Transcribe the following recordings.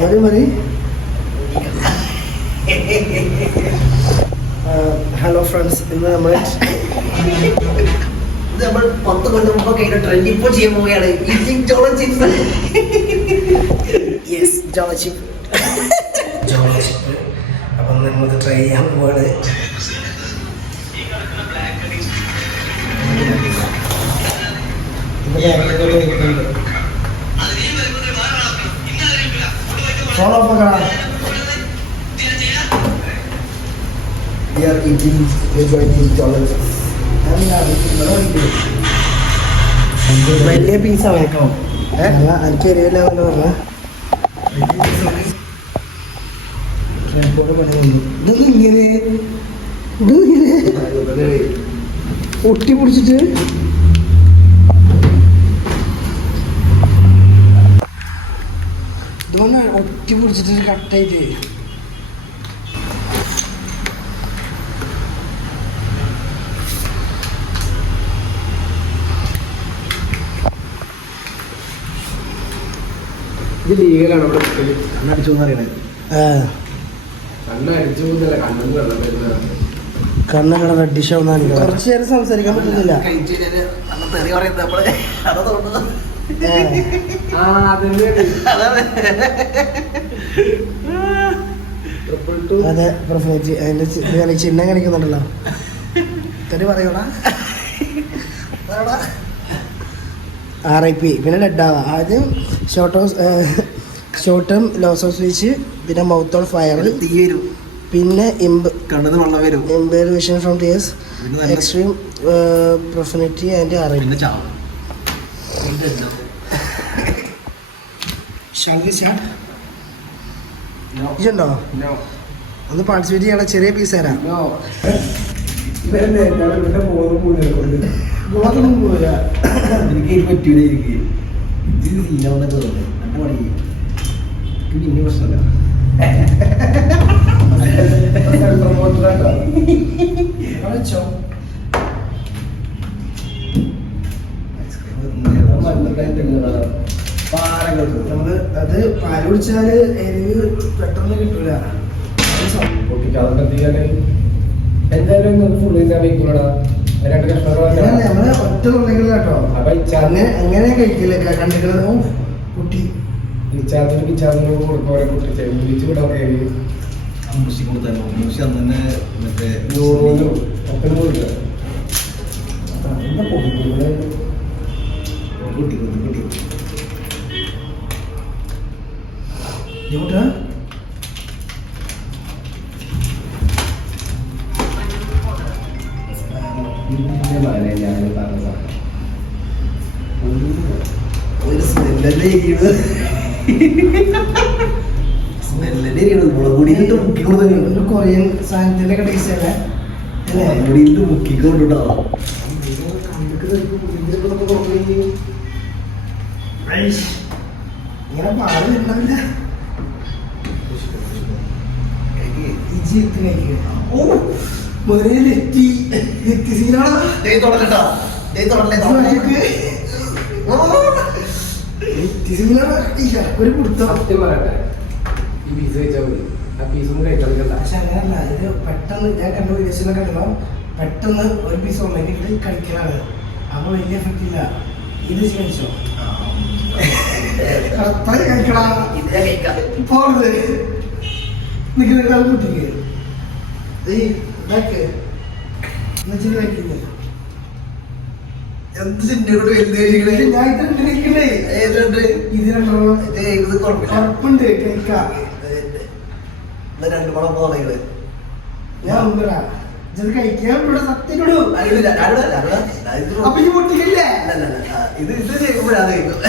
മതി മതി hello friends ഇന്ന് നമ്മൾ നമ്മൾ പത്ത് കൊല്ലം മുമ്പ് കഴിഞ്ഞ ട്രെൻഡ് ഇപ്പോൾ ചെയ്യാൻ പോവുകയാണ്. Easing chips yes jolo chip jolo chip അപ്പം നമ്മൾക്ക് ട്രൈ ചെയ്യാൻ പോവാണ്. ഫോൺ ഓഫ് ആക്കണം We are eating enjoying ചോളം വലിയ പീസ വേണം എനിക്ക് എരിവില്ല എന്ന് പറഞ്ഞ ഇതൊന്നും ഇങ്ങനെ ഇതിങ്ങനെ ഒട്ടി പിടിച്ചിട്ട് ഇതൊന്ന് ഒട്ടി പിടിച്ചിട്ട് കട്ടായിട്ട് ഇത് ലീഗലാണ് അവിടെ. കണ്ണടിച്ചു കണ്ണങ്ങനെ കുറച്ച് നേരം സംസാരിക്കാൻ പറ്റുന്നില്ല. ആ അതെ അതിന്റെ ചിഹ്നം കാണിക്കുന്നുണ്ടല്ലോ. തെറി പറയൂടാ. ആർ ഐ പി പിന്നെ ഡെഡാവാ ആദ്യം short of short term loss of switch പിന്നെ മൗത്ത് ഓൺ ഫയർ പിന്നെ ഇമ്പ് പിന്നെ കണ്ണത് വെള്ളം വരും. എംബേർവിഷൻ from tears extreme profanity and R I P ഇതുണ്ടോ ഒന്ന് പാർട്ടിസിപ്പേറ്റ് ചെയ്യണ ചെറിയ പീസ് തരാം നോ പ്രശ്നമില്ല പ്രൊമോട്ടറാട്ടോ വെച്ചോ നമ്മൾ അത് പാൽ കുടിച്ചാൽ എരിവ് പെട്ടെന്ന് കിട്ടൂല. പൊട്ടിക്കാതെ എന്ത് എന്തായാലും ഫുൾ ചെയ്താൽ വയ്ക്കൂലടാ രണ്ട് അങ്ങനെയല്ല, നമ്മൾ ഒറ്റ തൊള്ളേക്കില്ല കേട്ടോ. അപ്പൊ അങ്ങനെ അങ്ങനെ കഴിക്കില്ല കണ്ടിട്ടുള്ളത്? കുട്ടി. ഇച്ചാതിന് പിച്ചാതിന് കൊടുക്കോരെ പൊട്ടിച്ച് വിളിച്ചു വിടാൻ കയറി മൂസി കൊടുത്താലോ മൂസി അന്ന് തന്നെ മറ്റേ ഒക്കെ കൊടുക്കുക എന്താ പൊടിക്കുന്നത്? കുട്ടി കുട്ടി കുട്ടി. പറഞ്ഞ ഒരു സ്മെല്ലല്ലേ ഇരിക്കുന്നത് സ്മെല്ലല്ലേ ഇരിക്കുന്നത് മുളക് പൊടിയിലിട്ട് മുക്കി കൊടുത്തു? ഒരു കൊറിയൻ സാധനത്തിന്റെ ഒക്കെ ടേസ്റ്റ് അല്ലേ? അല്ലേ മുളക് പൊടിയിലിട്ട് മുക്കി കൊണ്ടുണ്ടോ ഐഷ്. ഇങ്ങനെ ഓ എത്തി സീനാണോ? ഒരു പിടുത്തം സത്യം പറയട്ടെ. ഈ പീസ് കഴിച്ചാൽ മതി. ആ പീസൊന്നും കഴിക്കാൻ പക്ഷെ അങ്ങനല്ല ഇത് പെട്ടെന്ന് ഞാൻ കണ്ട വീഡിയോസിലൊക്കെ കണ്ടോ പെട്ടെന്ന് ഒരു പീസ് ഉണ്ടെങ്കിൽ കഴിക്കലാണ്. അപ്പൊ വലിയ എഫക്റ്റ് ഇല്ല. ഇത് കഴിച്ചോ? കറക്റ്റായി കഴിക്കടാ ഇത് ഞാൻ കഴിക്കാം പോകരുത് നിൽക്കുന്ന കുട്ടിക്ക് ഏയ് ഇതാക്ക് എന്നുവെച്ചാൽ കഴിക്കില്ല എന്ത് ചിന്തയോട് എന്ത് കഴിക്കണേ ഞാൻ ഇത് കഴിക്കണ്ടേ ഏതുണ്ട് ഇതിനുണ്ടോ ഇത് ഇത് കുഴപ്പമില്ല ഉറപ്പുണ്ട് കഴിക്കാം രണ്ട് പണം പോകുന്നത് ഞാൻ ഒന്നുമില്ല ഇത് കഴിക്കാൻ ഇവിടെ സത്യം ഇടൂ അപ്പൊ ഈ പൊട്ടിക്കില്ലേ ഇത് ഇത് ചെയ്യുമ്പോഴാണ് കഴിക്കുന്നത്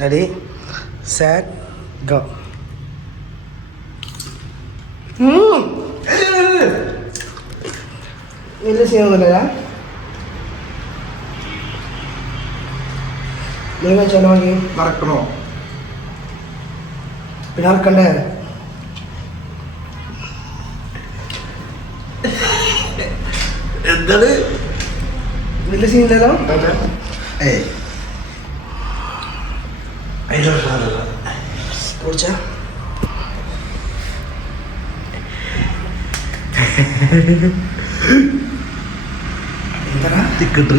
റെഡി സാറ്റ് ഗോ. വലിയ സീനൊന്നുമില്ല നിങ്ങൾ വെച്ചോ നോക്കി. മറക്കണോ? പിന്നെ മറക്കണ്ടേ? എന്താണ്? വലിയ സീനില്ലല്ലോ ഏയ്. കുടിച്ച എന്താ ticket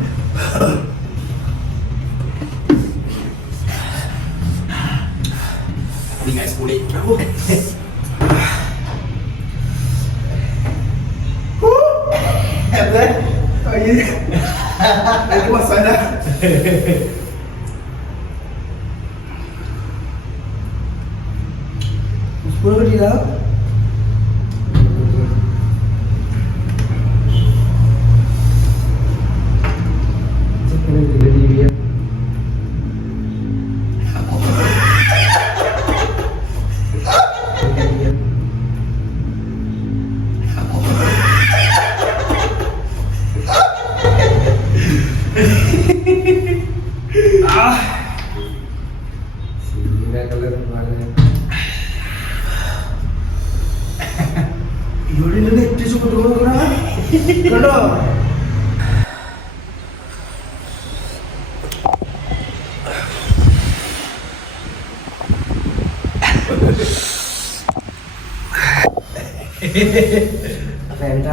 ni Aku masalah. anda Sepuluh di dalam കണ്ടോ വേണ്ട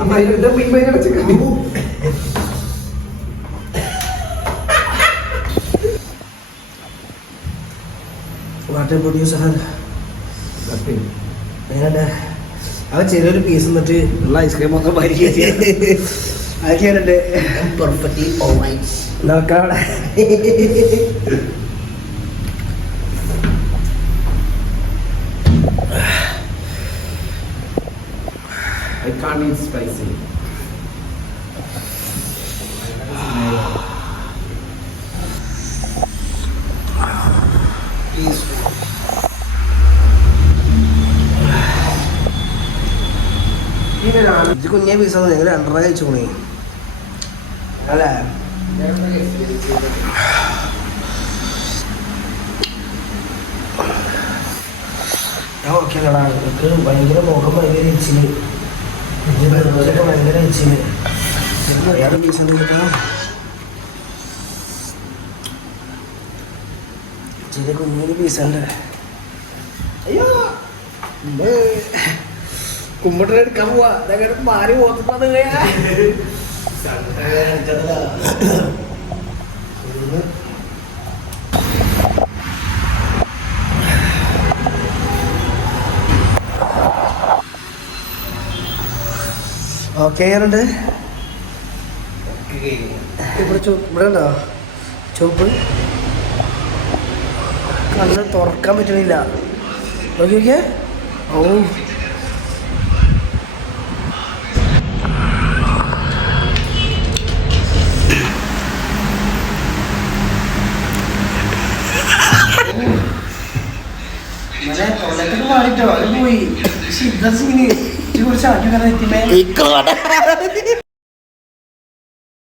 അമ്മ ഇത് വാട്ടർ പ്രൊഡ്യൂസർ എങ്ങനെ അത് ചെറിയൊരു പീസ് എന്നിട്ട് ഉള്ള ഐസ്ക്രീം മൊത്തം അതൊക്കെയാണുണ്ട് നോക്കാവിടെ I can't eat spicy. ഇത് കുഞ്ഞേ പീസാണ് ഞങ്ങൾ രണ്ടര കഴിച്ചു പോണേ അല്ലേ? ഞാൻ ഓക്കെ അല്ലടാ എനിക്ക് ഭയങ്കര മുഖം ഭയങ്കര ഇച്ചിന് ഭയങ്കര ഇച്ചിന് വേറെ പീസ് ഉണ്ട് കേട്ടോ. ചെറിയ കുഞ്ഞൊരു പീസ് ഉണ്ട് അയ്യോ കുമ്പിട്ടെടുക്കാൻ പോവാ. അതങ്ങനെ മാറി പോകുന്നത് ഓക്കെ ഉണ്ട് ഇവിടെ ഇവിടെ ഉണ്ടോ? ചുവപ്പ്? കണ്ണ് തുറക്കാൻ പറ്റണില്ല. നോക്കി നോക്കിയേ ഓ. പോയി പക്ഷെ ഇതാ സീന് കുറച്ച് ആക്കി കാരണം എത്തിമേ